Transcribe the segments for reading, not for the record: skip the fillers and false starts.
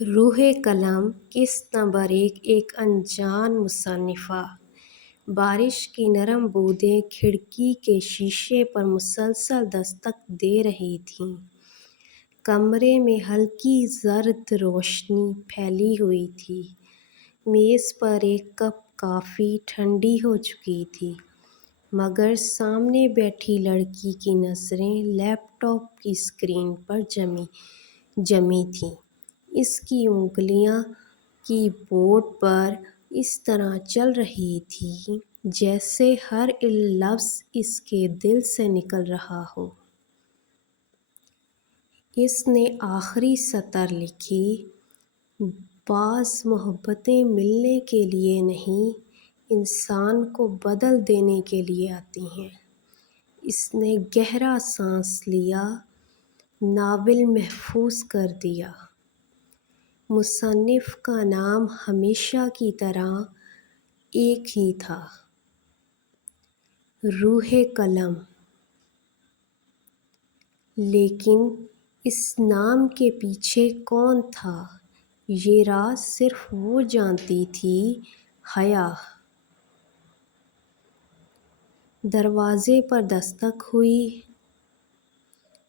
روح قلم قسط نمبر 1 ایک انجان مصنفہ۔ بارش کی نرم بوندیں کھڑکی کے شیشے پر مسلسل دستک دے رہی تھیں۔ کمرے میں ہلکی زرد روشنی پھیلی ہوئی تھی۔ میز پر ایک کپ کافی ٹھنڈی ہو چکی تھی، مگر سامنے بیٹھی لڑکی کی نظریں لیپ ٹاپ کی اسکرین پر جمی تھیں۔ اس کی انگلیاں کی بورڈ پر اس طرح چل رہی تھیں جیسے ہر لفظ اس کے دل سے نکل رہا ہو۔ اس نے آخری سطر لکھی، بعض محبتیں ملنے کے لیے نہیں، انسان کو بدل دینے کے لیے آتی ہیں۔ اس نے گہرا سانس لیا، ناول محفوظ کر دیا۔ مصنف کا نام ہمیشہ کی طرح ایک ہی تھا، روح قلم، لیکن اس نام کے پیچھے کون تھا، یہ راز صرف وہ جانتی تھی، حیا۔ دروازے پر دستک ہوئی۔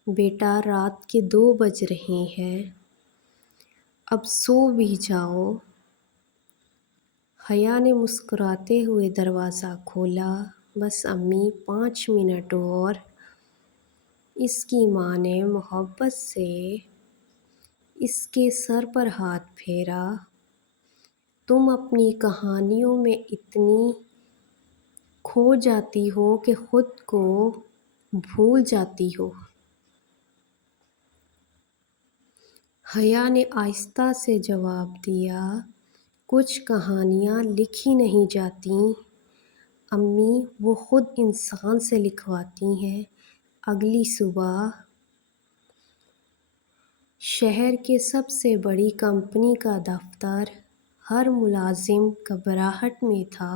بیٹا، رات کے 2 بج رہے ہیں، اب سو بھی جاؤ۔ حیا نے مسکراتے ہوئے دروازہ کھولا۔ بس امی، 5 منٹ اور۔ اس کی ماں نے محبت سے اس کے سر پر ہاتھ پھیرا۔ تم اپنی کہانیوں میں اتنی کھو جاتی ہو کہ خود کو بھول جاتی ہو۔ حیا نے آہستہ سے جواب دیا، کچھ کہانیاں لکھی نہیں جاتیں امی، وہ خود انسان سے لکھواتی ہیں۔ اگلی صبح شہر کی سب سے بڑی کمپنی کا دفتر، ہر ملازم گھبراہٹ میں تھا۔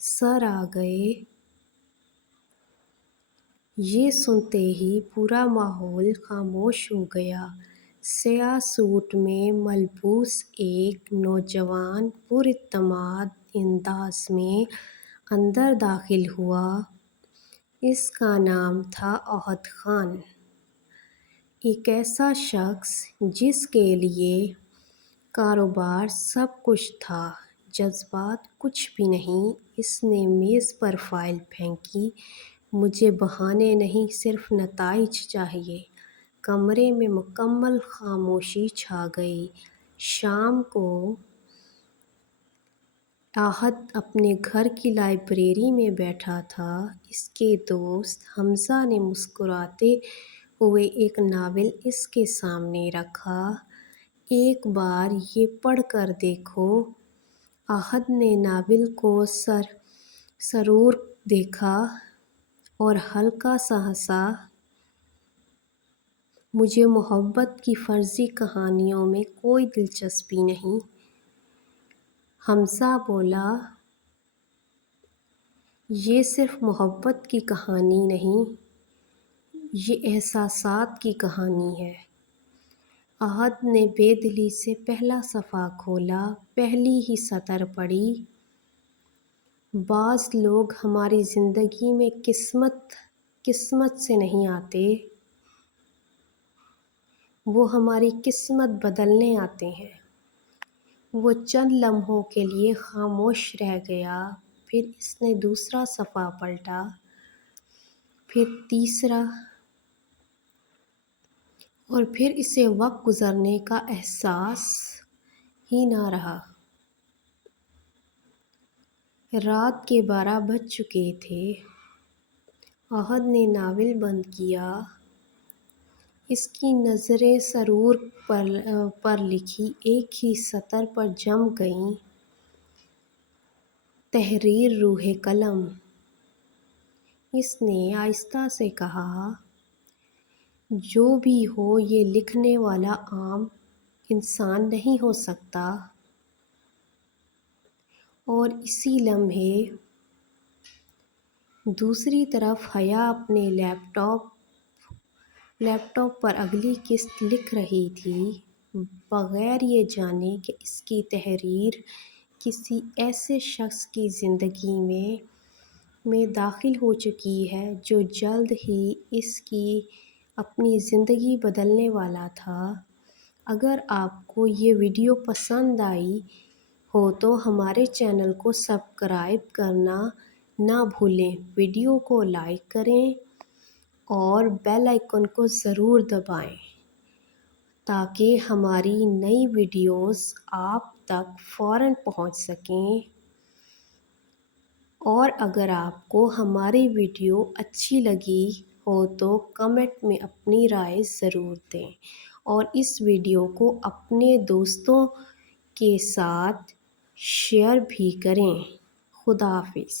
سر آ گئے، یہ سنتے ہی پورا ماحول خاموش ہو گیا۔ سیاہ سوٹ میں ملبوس ایک نوجوان پراعتماد انداز میں اندر داخل ہوا۔ اس کا نام تھا احد خان، ایک ایسا شخص جس کے لیے کاروبار سب کچھ تھا، جذبات کچھ بھی نہیں۔ اس نے میز پر فائل پھینکی، مجھے بہانے نہیں، صرف نتائج چاہیے۔ کمرے میں مکمل خاموشی چھا گئی۔ شام کو احد اپنے گھر کی لائبریری میں بیٹھا تھا۔ اس کے دوست حمزہ نے مسکراتے ہوئے ایک ناول اس کے سامنے رکھا۔ ایک بار یہ پڑھ کر دیکھو۔ احد نے ناول کو سرور دیکھا اور ہلکا سا ہنسا۔ مجھے محبت کی فرضی کہانیوں میں کوئی دلچسپی نہیں، حمزہ بولا۔ یہ صرف محبت کی کہانی نہیں، یہ احساسات کی کہانی ہے۔ احد نے بے دلی سے پہلا صفحہ کھولا، پہلی ہی سطر پڑھی، بعض لوگ ہماری زندگی میں قسمت سے نہیں آتے، وہ ہماری قسمت بدلنے آتے ہیں۔ وہ چند لمحوں کے لیے خاموش رہ گیا، پھر اس نے دوسرا صفحہ پلٹا، پھر تیسرا، اور پھر اسے وقت گزرنے کا احساس ہی نہ رہا۔ رات کے 12 بج چکے تھے۔ احد نے ناول بند کیا۔ اس کی نظریں سرور پر لکھی ایک ہی سطر پر جم گئیں، تحریر روح قلم۔ اس نے آہستہ سے کہا، جو بھی ہو، یہ لکھنے والا عام انسان نہیں ہو سکتا۔ اور اسی لمحے دوسری طرف حیا اپنے لیپ ٹاپ پر اگلی قسط لکھ رہی تھی۔ بغیر یہ جانے کہ اس کی تحریر کسی ایسے شخص کی زندگی میں داخل ہو چکی ہے جو جلد ہی اس کی اپنی زندگی بدلنے والا تھا۔ اگر آپ کو یہ ویڈیو پسند آئی ہو تو ہمارے چینل کو سبسکرائب کرنا نہ بھولیں، ویڈیو کو لائک کریں اور بیل آئیکن کو ضرور دبائیں تاکہ ہماری نئی ویڈیوز آپ تک فوراً پہنچ سکیں۔ اور اگر آپ کو ہماری ویڈیو اچھی لگی ہو تو کمنٹ میں اپنی رائے ضرور دیں اور اس ویڈیو کو اپنے دوستوں کے ساتھ شیئر بھی کریں۔ خدا حافظ۔